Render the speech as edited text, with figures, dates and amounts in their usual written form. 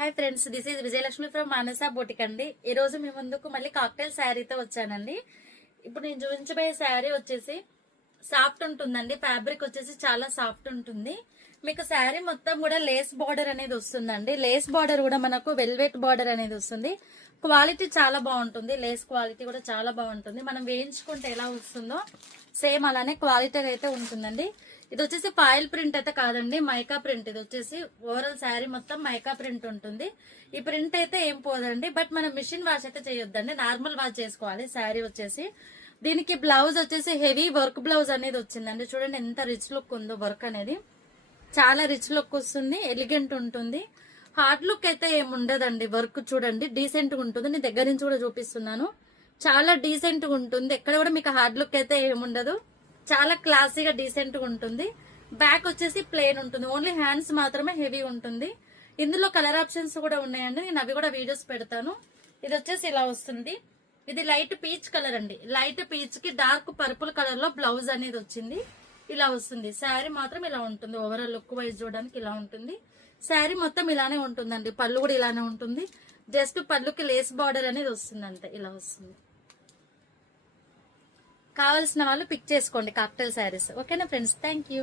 Hi friends, this is Vijayalakshmi from Manasa boutique అండి. ఈ రోజు మీ ముందుకు మళ్ళీ కాక్టైల్ శారీతో వచ్చానండి. ఇప్పుడు నేను చూపించబోయే శారీ వచ్చేసి సాఫ్ట్ ఉంటుందండి. ఫ్యాబ్రిక్ వచ్చేసి చాలా సాఫ్ట్ ఉంటుంది. మీకు శారీ మొత్తం కూడా లేస్ బార్డర్ అనేది వస్తుందండి. లేస్ బార్డర్ కూడా మనకు వెల్వెట్ బార్డర్ అనేది వస్తుంది. క్వాలిటీ చాలా బాగుంటుంది. లేస్ క్వాలిటీ కూడా చాలా బాగుంటుంది. మనం వేయించుకుంటే ఎలా వస్తుందో సేమ్ అలానే క్వాలిటీ అయితే ఉంటుందండి. ఇది వచ్చేసి ఫాయిల్ ప్రింట్ అయితే కాదండి, మైకా ప్రింట్. ఇది వచ్చేసి ఓవరాల్ శారీ మొత్తం మైకా ప్రింట్ ఉంటుంది. ఈ ప్రింట్ అయితే ఏం పోదండి, బట్ మనం మిషన్ వాష్ అయితే చేయొద్దండి, నార్మల్ వాష్ చేసుకోవాలి. శారీ వచ్చేసి దీనికి బ్లౌజ్ వచ్చేసి హెవీ వర్క్ బ్లౌజ్ అనేది వచ్చిందండి. చూడండి ఎంత రిచ్ లుక్ ఉందో. వర్క్ అనేది చాలా రిచ్ లుక్ వస్తుంది, ఎలిగెంట్ ఉంటుంది. హార్డ్ లుక్ అయితే ఏమి ఉండదండి. వర్క్ చూడండి డీసెంట్ గా ఉంటుంది. నేను దగ్గర నుంచి కూడా చూపిస్తున్నాను. చాలా డీసెంట్ గా ఉంటుంది. ఎక్కడ కూడా మీకు హార్డ్ లుక్ అయితే ఏముండదు. చాలా క్లాసీగా డీసెంట్ గా ఉంటుంది. బ్యాక్ వచ్చేసి ప్లెయిన్ ఉంటుంది. ఓన్లీ హ్యాండ్స్ మాత్రమే హెవీ ఉంటుంది. ఇందులో కలర్ ఆప్షన్స్ కూడా ఉన్నాయండి. నేను అవి కూడా వీడియోస్ పెడతాను. ఇది వచ్చేసి ఇలా వస్తుంది. ఇది లైట్ పీచ్ కలర్ అండి. లైట్ పీచ్ కి డార్క్ పర్పుల్ కలర్ లో బ్లౌజ్ అనేది వచ్చింది. ఇలా వస్తుంది. శారీ మాత్రం ఇలా ఉంటుంది. ఓవరాల్ లుక్ వైజ్ చూడడానికి ఇలా ఉంటుంది. శారీ మొత్తం ఇలానే ఉంటుందండి. పళ్ళు కూడా ఇలానే ఉంటుంది. జస్ట్ పళ్ళుకి లేస్ బార్డర్ అనేది వస్తుంది అంతే. ఇలా వస్తుంది. కావాల్సిన వాళ్ళు పిక్ చేసుకోండి కాక్టైల్ శారీస్. ఓకేనా ఫ్రెండ్స్, థ్యాంక్ యూ.